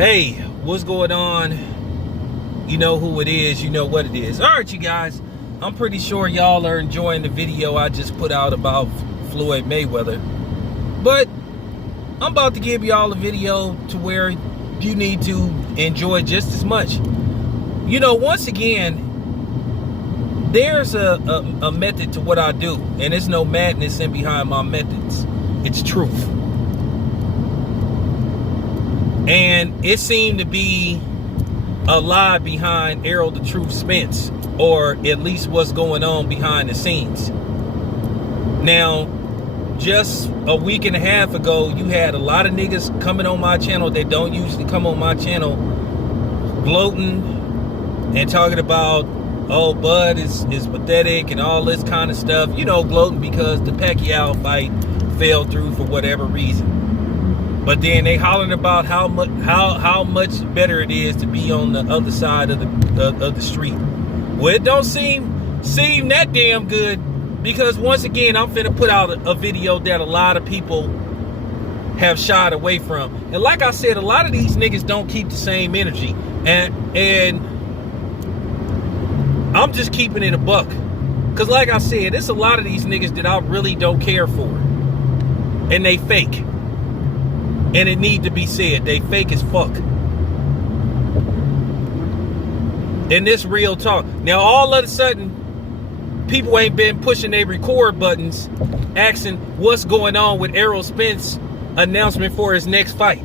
Hey, what's going on? You know who it is, you know what it is. All right, you guys, I'm pretty sure y'all are enjoying the video I just put out about Floyd Mayweather. But I'm about to give y'all a video to where you need to enjoy just as much. You know, once again, there's a method to what I do, and there's no madness in behind my methods. It's truth. And it seemed to be a lie behind Errol the Truth Spence, or at least what's going on behind the scenes. Now, just a week and a half ago, you had a lot of niggas coming on my channel that don't usually come on my channel, gloating and talking about, oh, Bud is pathetic and all this kind of stuff. You know, gloating because the Pacquiao fight fell through for whatever reason. But then they hollering about how much better it is to be on the other side of the street. Well, it don't seem that damn good, because once again, I'm finna put out a video that a lot of people have shied away from. And like I said, a lot of these niggas don't keep the same energy. And I'm just keeping it a buck. Because like I said, there's a lot of these niggas that I really don't care for. And they fake. And it need to be said, they fake as fuck. And this real talk. Now all of a sudden, people ain't been pushing their record buttons, asking what's going on with Errol Spence announcement for his next fight.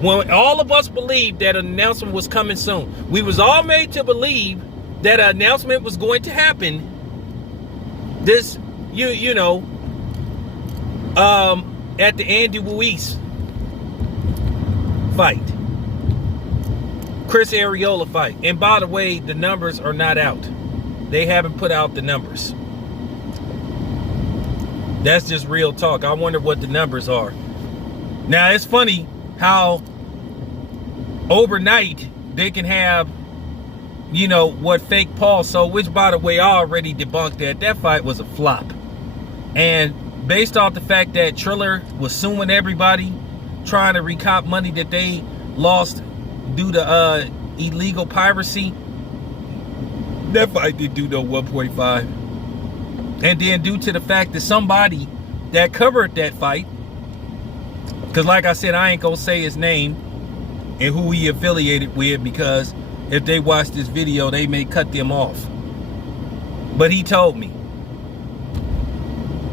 When all of us believed that an announcement was coming soon. We was all made to believe that an announcement was going to happen. This, you know, at the Andy Ruiz fight, Chris Arreola fight. And by the way, the numbers are not out. They haven't put out the numbers. That's just real talk. I wonder what the numbers are. Now, it's funny how overnight they can have, you know, what fake Paul sold, which, by the way, I already debunked that. That fight was a flop. And based off the fact that Triller was suing everybody, trying to recop money that they lost due to illegal piracy, that fight didn't do no 1.5. And then due to the fact that somebody that covered that fight, because like I said, I ain't gonna say his name and who he affiliated with, because if they watch this video, they may cut them off. But he told me,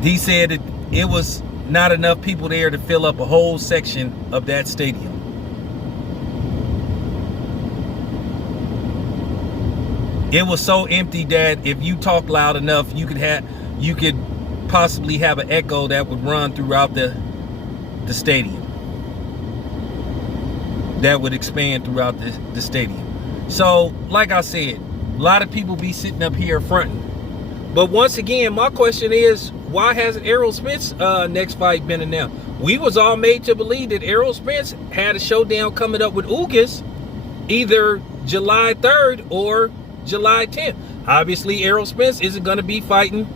he said that it was not enough people there to fill up a whole section of that stadium. It was so empty that if you talk loud enough, you could possibly have an echo that would run throughout the stadium. That would expand throughout the stadium. So, like I said, a lot of people be sitting up here fronting. But once again, my question is, why hasn't Errol Spence next fight been announced? We was all made to believe that Errol Spence had a showdown coming up with Ugas either July 3rd or July 10th. Obviously, Errol Spence isn't going to be fighting,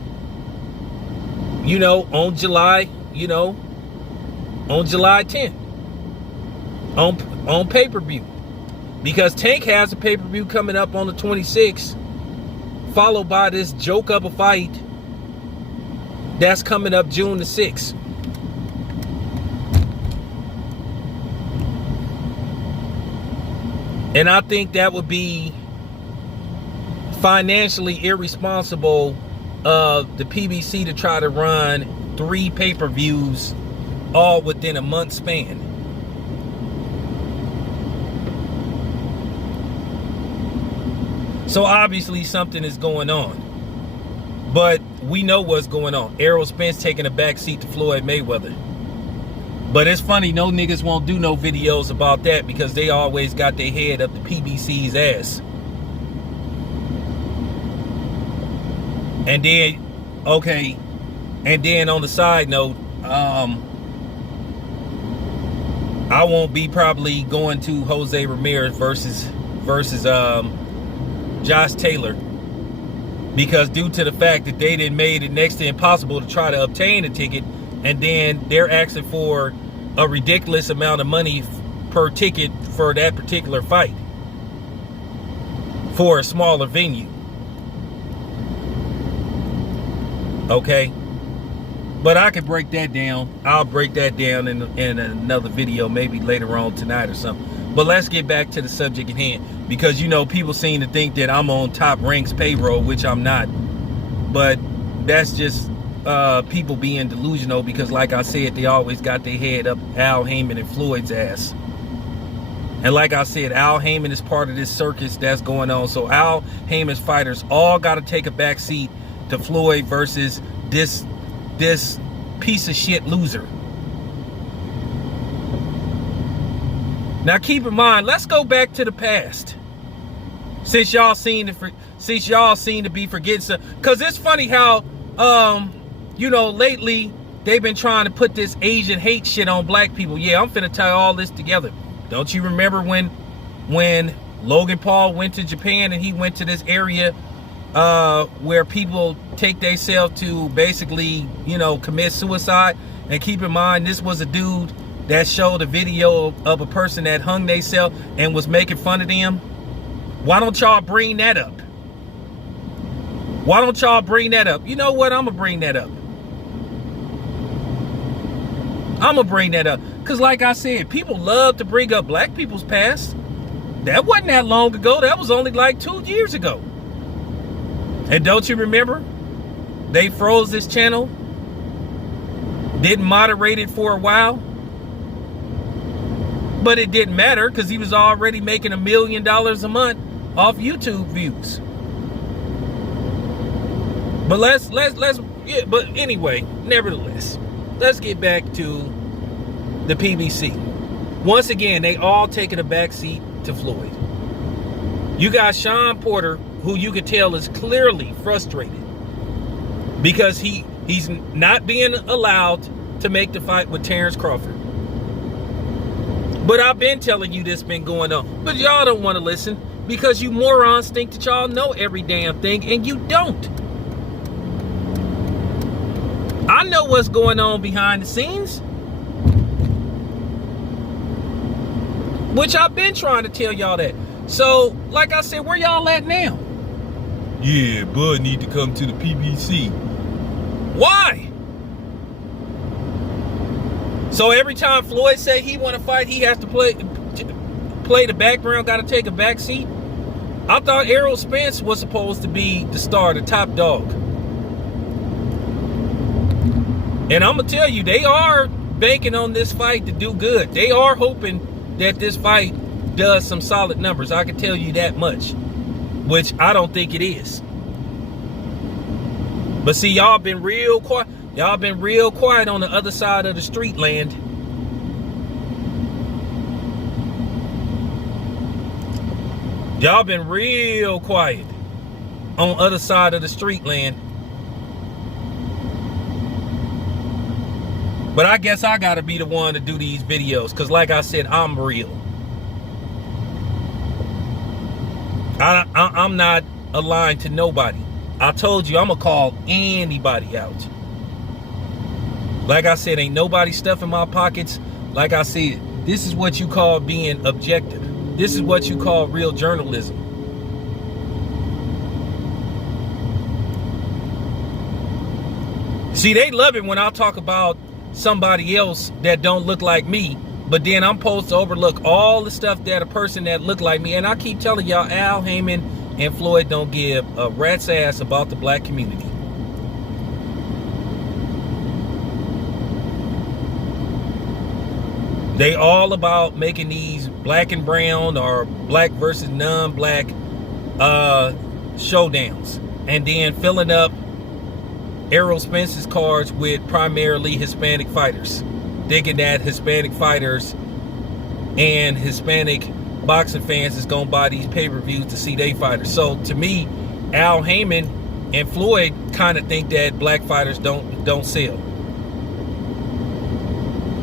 you know, on July 10th on pay-per-view, because Tank has a pay-per-view coming up on the 26th, followed by this joke of a fight that's coming up June the 6th. And I think that would be financially irresponsible of the PBC to try to run 3 pay-per-views all within a month span. So obviously something is going on. But we know what's going on. Errol Spence taking a backseat to Floyd Mayweather. But it's funny, no niggas won't do no videos about that, because they always got their head up the PBC's ass. And then, okay, and then on the side note, I won't be probably going to Jose Ramirez versus Josh Taylor, because due to the fact that they didn't made it next to impossible to try to obtain a ticket, and then they're asking for a ridiculous amount of money per ticket for that particular fight for a smaller venue. Okay, but I can break that down. I'll break that down in another video, maybe later on tonight or something. But let's get back to the subject at hand, because you know people seem to think that I'm on Top Rank's payroll, which I'm not. But that's just people being delusional, because like I said, they always got their head up Al Heyman and Floyd's ass. And like I said, Al Heyman is part of this circus that's going on. So Al Heyman's fighters all got to take a back seat to Floyd versus this piece of shit loser. Now keep in mind, let's go back to the past. Since y'all seem to be forgetting some, because it's funny how you know, lately they've been trying to put this Asian hate shit on black people. Yeah, I'm finna tie all this together. Don't you remember when Logan Paul went to Japan and he went to this area where people take themselves to basically, you know, commit suicide? And keep in mind, this was a dude that showed a video of a person that hung themselves and was making fun of them. Why don't y'all bring that up? Why don't y'all bring that up? You know what? I'm gonna bring that up. I'm gonna bring that up because, like I said, people love to bring up black people's past. That wasn't that long ago. That was only like 2 years ago. And don't you remember? They froze this channel, didn't moderate it for a while, but it didn't matter because he was already making $1 million a month off YouTube views. But yeah, but anyway, nevertheless, let's get back to the PBC. Once again, they all taking a backseat to Floyd. You got Sean Porter, who you could tell is clearly frustrated because he's not being allowed to make the fight with Terrence Crawford. But I've been telling you this been going on, but y'all don't want to listen because you morons think that y'all know every damn thing, and you don't. I know what's going on behind the scenes, which I've been trying to tell y'all that. So, like I said, where y'all at now? Yeah, Bud need to come to the PBC. Why? So every time Floyd say he want to fight, he has to play the background, got to take a back seat? I thought Errol Spence was supposed to be the star, the top dog. And I'm going to tell you, they are banking on this fight to do good. They are hoping that this fight does some solid numbers. I can tell you that much, which I don't think it is. But see, y'all been real quiet. Y'all been real quiet on the other side of the street land. Y'all been real quiet on the other side of the street land. But I guess I gotta be the one to do these videos, because like I said, I'm real. I'm not aligned to nobody. I told you I'm gonna call anybody out. Like I said, ain't nobody stuffing my pockets. Like I said, this is what you call being objective. This is what you call real journalism. See, they love it when I talk about somebody else that don't look like me, but then I'm supposed to overlook all the stuff that a person that look like me. And I keep telling y'all, Al Heyman and Floyd don't give a rat's ass about the black community. They all about making these black and brown or black versus non-black showdowns, and then filling up Errol Spence's cards with primarily Hispanic fighters, thinking that Hispanic fighters and Hispanic boxing fans is gonna buy these pay-per-views to see they fighters. So to me, Al Heyman and Floyd kind of think that black fighters don't sell,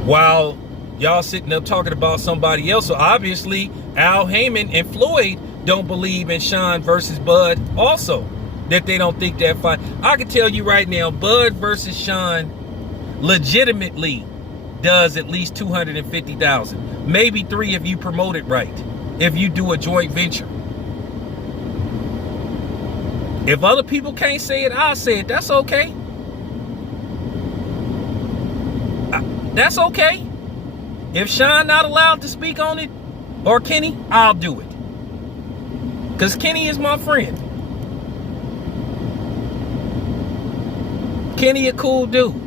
while y'all sitting up talking about somebody else. So obviously Al Heyman and Floyd don't believe in Sean versus Bud also, that they don't think that fight. I can tell you right now, Bud versus Sean, legitimately, does at least 250,000. Maybe 3 if you promote it right. If you do a joint venture. If other people can't say it, I'll say it. That's okay. That's okay. If Sean not allowed to speak on it, or Kenny, I'll do it. Because Kenny is my friend. Kenny a cool dude.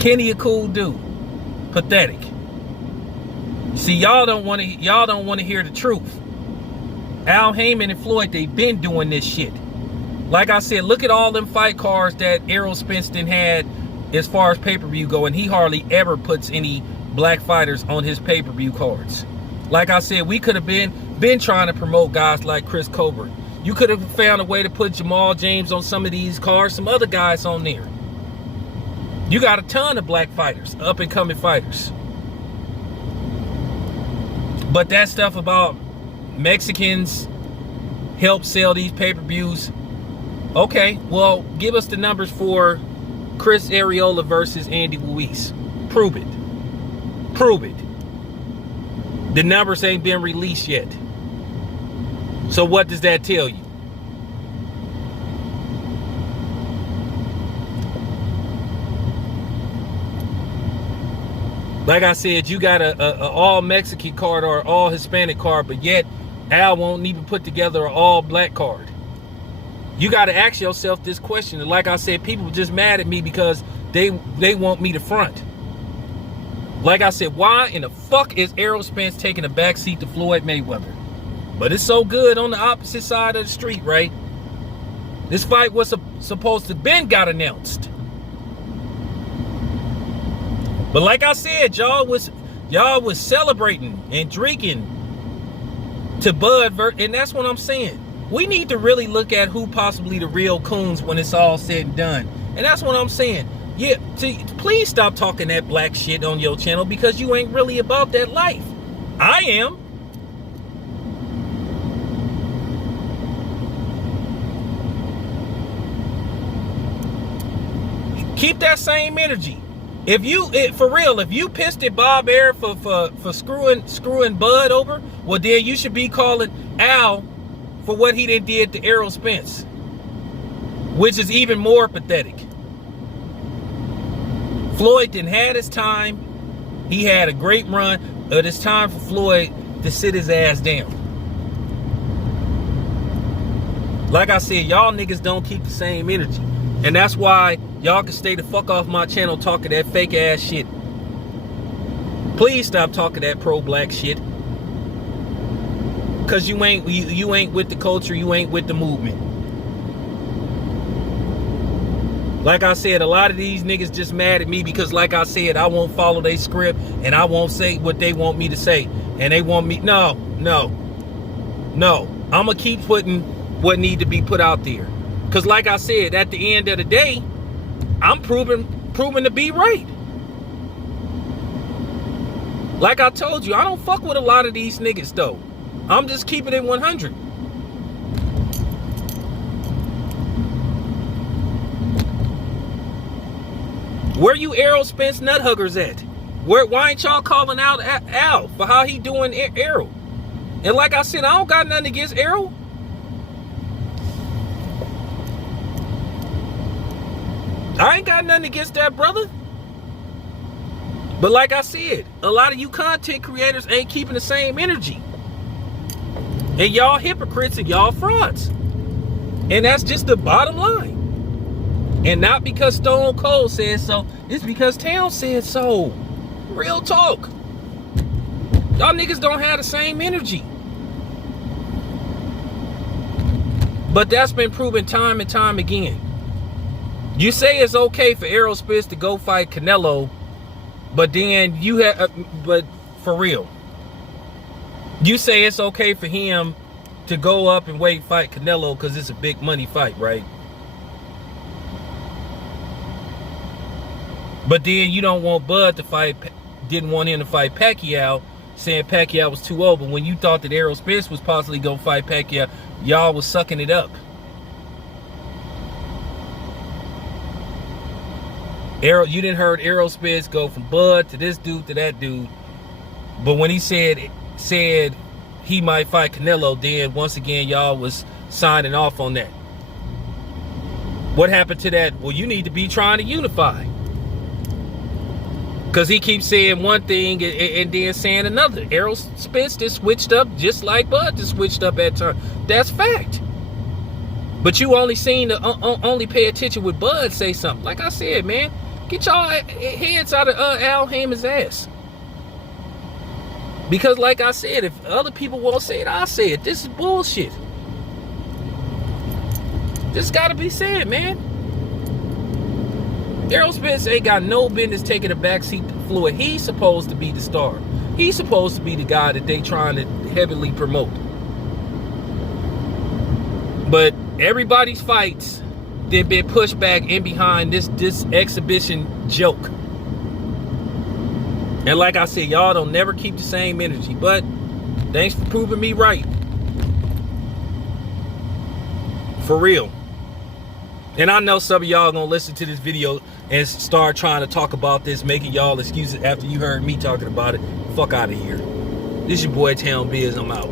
Kenny a cool dude. Pathetic. See, y'all don't want to hear the truth. Al Heyman and Floyd, they've been doing this shit. Like I said, look at all them fight cards that Errol Spence had as far as pay-per-view go, and he hardly ever puts any black fighters on his pay-per-view cards. Like I said, we could have been trying to promote guys like Chris Colbert. You could have found a way to put Jamal James on some of these cards, some other guys on there. You got a ton of black fighters, up-and-coming fighters. But that stuff about Mexicans help sell these pay-per-views, okay, well, give us the numbers for Chris Arreola versus Andy Ruiz. Prove it. Prove it. The numbers ain't been released yet. So what does that tell you? Like I said, you got a all Mexican card or all Hispanic card, but yet Al won't even put together an all black card. You got to ask yourself this question. And like I said, people just mad at me because they want me to front. Like I said, why in the fuck is Errol Spence taking a backseat to Floyd Mayweather? But it's so good on the opposite side of the street, right? This fight was supposed to been got announced. But like I said, y'all was celebrating and drinking to Bud, and that's what I'm saying. We need to really look at who possibly the real coons when it's all said and done. And that's what I'm saying. Yeah, please stop talking that black shit on your channel because you ain't really about that life. I am. Keep that same energy. If you pissed at Bob Air for screwing Bud over, well then you should be calling Al for what he did to Errol Spence, which is even more pathetic. Floyd didn't had his time. He had a great run, but it's time for Floyd to sit his ass down. Like I said, y'all niggas don't keep the same energy. And that's why y'all can stay the fuck off my channel talking that fake ass shit. Please stop talking that pro-black shit. Cause you ain't with the culture, you ain't with the movement. Like I said, a lot of these niggas just mad at me because like I said, I won't follow their script and I won't say what they want me to say. And they want me, no. I'ma keep putting what need to be put out there. Cause like I said, at the end of the day, I'm proven to be right. Like I told you, I don't fuck with a lot of these niggas though. I'm just keeping it 100. Where you Errol Spence nut huggers at? Why ain't y'all calling out Al for how he doing Errol? And like I said, I don't got nothing against Errol. I ain't got nothing against that brother. But like I said, a lot of you content creators ain't keeping the same energy. And y'all hypocrites and y'all frauds. And that's just the bottom line. And not because Stone Cold said so. It's because Town said so. Real talk. Y'all niggas don't have the same energy. But that's been proven time and time again. You say it's okay for Errol Spence to go fight Canelo, but then you have, but for real, you say it's okay for him to go up and fight Canelo because it's a big money fight, right? But then you don't want Bud to fight, didn't want him to fight Pacquiao, saying Pacquiao was too old. But when you thought that Errol Spence was possibly going to fight Pacquiao, y'all was sucking it up. You didn't heard Errol Spence go from Bud to this dude to that dude. But when he said he might fight Canelo, then once again y'all was signing off on that. What happened to that? Well, you need to be trying to unify. Because he keeps saying one thing and then saying another. Errol Spence just switched up just like Bud just switched up at times. That's fact. But you only seen only pay attention with Bud say something. Like I said, man, get y'all heads out of Al Heyman's ass. Because like I said, if other people won't say it, I'll say it. This is bullshit. This gotta be said, man. Errol Spence ain't got no business taking a backseat to Floyd. He's supposed to be the star. He's supposed to be the guy that they trying to heavily promote. But everybody's fights, they've been pushed back in behind this exhibition joke. And like I said, y'all don't never keep the same energy. But thanks for proving me right. For real. And I know some of y'all gonna listen to this video and start trying to talk about this, making y'all excuses after you heard me talking about it. Fuck out of here. This your boy Town Biz. I'm out.